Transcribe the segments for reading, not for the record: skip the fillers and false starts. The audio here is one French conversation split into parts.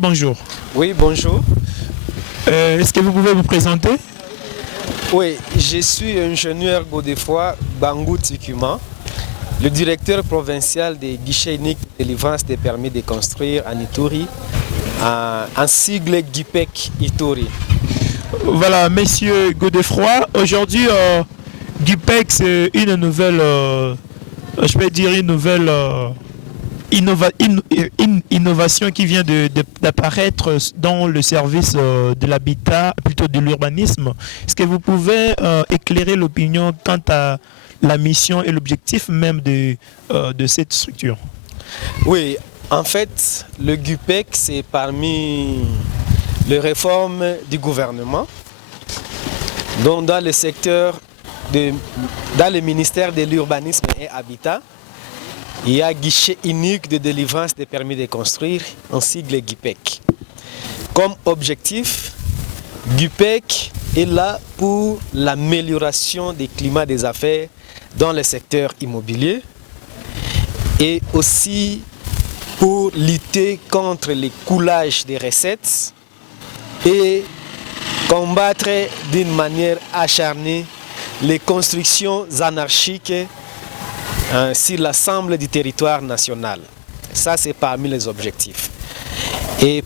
Bonjour. Oui, bonjour. Est-ce que vous pouvez vous présenter? Oui, je suis ingénieur Godefroy Bangou Tikuma, le directeur provincial des guichets uniques de délivrance des permis de construire en Ituri, en sigle GIPEC Ituri. Voilà, Monsieur Godefroy. Aujourd'hui, Gupec, c'est une nouvelle, je peux dire une nouvelle innovation qui vient d'apparaître dans le service de l'habitat, plutôt de l'urbanisme. Est-ce que vous pouvez éclairer l'opinion quant à la mission et l'objectif même de cette structure? Oui, en fait, le GUPEC, c'est parmi les réformes du gouvernement. Donc, dans le secteur, dans le ministère de l'Urbanisme et Habitat, il y a guichet unique de délivrance des permis de construire, en sigle GUPEC. Comme objectif, GUPEC est là pour l'amélioration des climats des affaires dans le secteur immobilier et aussi pour lutter contre les coulages des recettes et combattre d'une manière acharnée les constructions anarchiques sur l'ensemble du territoire national. Ça, c'est parmi les objectifs. Et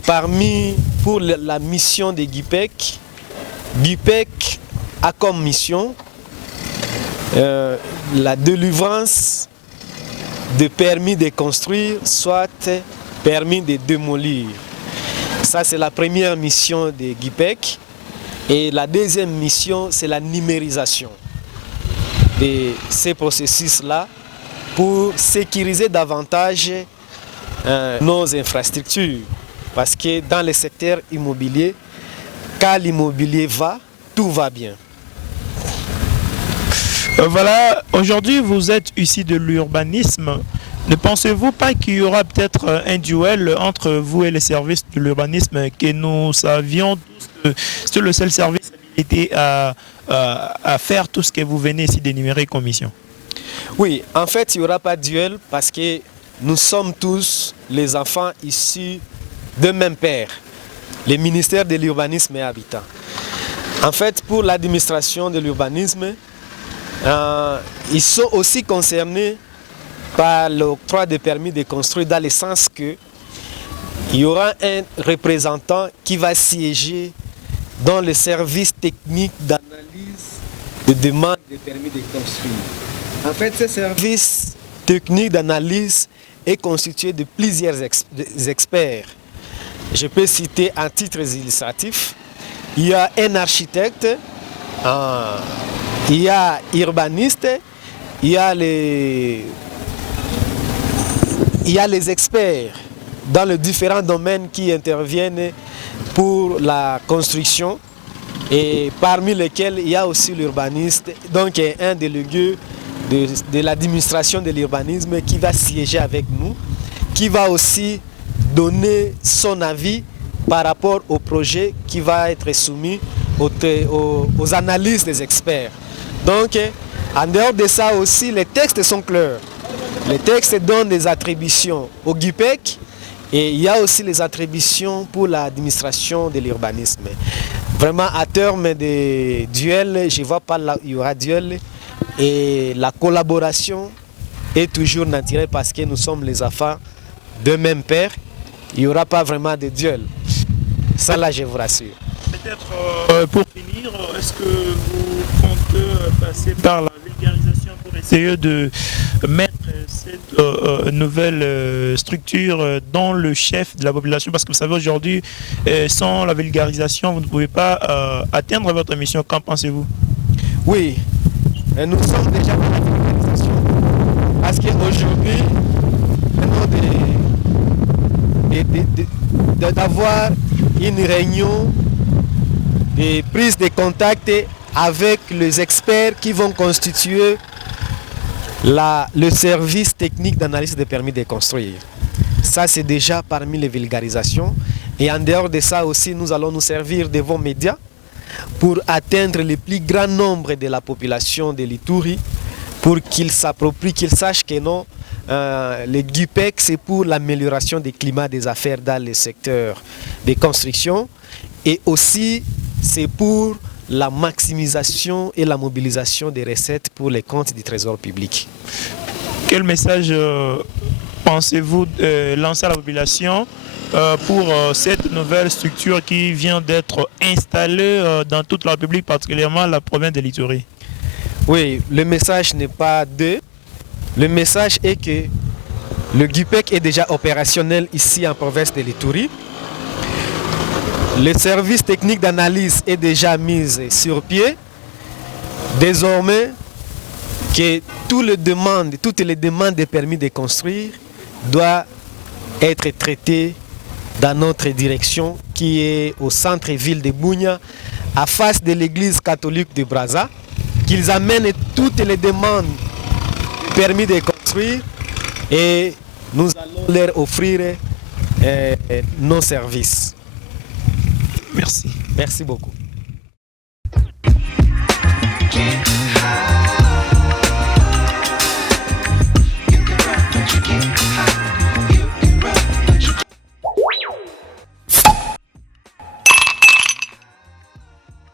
pour la mission de GUPEC, GUPEC a comme mission la délivrance de permis de construire, soit permis de démolir. Ça, c'est la première mission de GUPEC. Et la deuxième mission, c'est la numérisation de ces processus-là pour sécuriser davantage nos infrastructures. Parce que dans le secteur immobilier, quand l'immobilier va, tout va bien. Voilà, aujourd'hui vous êtes ici de l'urbanisme. Ne pensez-vous pas qu'il y aura peut-être un duel entre vous et les services de l'urbanisme, que nous savions tous que c'est le seul service habilité à faire tout ce que vous venez ici d'énumérer comme mission? Oui, en fait, il n'y aura pas de duel parce que nous sommes tous les enfants issus d'un même père, le ministère de l'Urbanisme et Habitat. En fait, pour l'administration de l'urbanisme, ils sont aussi concernés par l'octroi des permis de construire dans le sens que il y aura un représentant qui va siéger dans le service technique d'analyse de demande de permis de construire. En fait, ce service technique d'analyse est constitué de plusieurs experts. Je peux citer un titre illustratif. Il y a un architecte, il y a urbaniste, il y a les experts dans les différents domaines qui interviennent pour la construction et parmi lesquels il y a aussi l'urbaniste, donc un délégué de l'administration de l'urbanisme qui va siéger avec nous, qui va aussi donner son avis par rapport au projet qui va être soumis aux analyses des experts. Donc, en dehors de ça aussi, les textes sont clairs. Les textes donnent des attributions au GUPEC et il y a aussi les attributions pour l'administration de l'urbanisme. Vraiment, à terme de duel, je ne vois pas là où il y aura duel et la collaboration est toujours naturelle parce que nous sommes les enfants d'un même père. Il n'y aura pas vraiment de duel. Ça là, je vous rassure. Peut-être pour finir, est-ce que vous comptez passer par la vulgarisation pour essayer de mettre cette nouvelle structure dans le chef de la population? Parce que vous savez, aujourd'hui, sans la vulgarisation, vous ne pouvez pas atteindre votre mission. Qu'en pensez-vous? Oui, nous sommes déjà dans la vulgarisation. Parce qu'aujourd'hui, d'avoir une réunion de prise de contact avec les experts qui vont constituer le service technique d'analyse des permis de construire. Ça, c'est déjà parmi les vulgarisations. Et en dehors de ça aussi, nous allons nous servir de vos médias pour atteindre le plus grand nombre de la population de l'Ituri, pour qu'ils s'approprient, qu'ils sachent que non, le GUPEC, c'est pour l'amélioration du climat des affaires dans le secteur des constructions et aussi c'est pour la maximisation et la mobilisation des recettes pour les comptes du Trésor public. Quel message pensez-vous lancer à la population pour cette nouvelle structure qui vient d'être installée dans toute la République, particulièrement la province de l'Ituri? Oui, le message n'est pas deux. Le message est que le GUPEC est déjà opérationnel ici en province de l'Ituri. Le service technique d'analyse est déjà mis sur pied. Désormais, que toutes les demandes de permis de construire doivent être traitées dans notre direction qui est au centre-ville de Bunia, à face de l'église catholique de Brazza, qu'ils amènent toutes les demandes de permis de construire et nous allons leur offrir nos services. Merci. Merci beaucoup.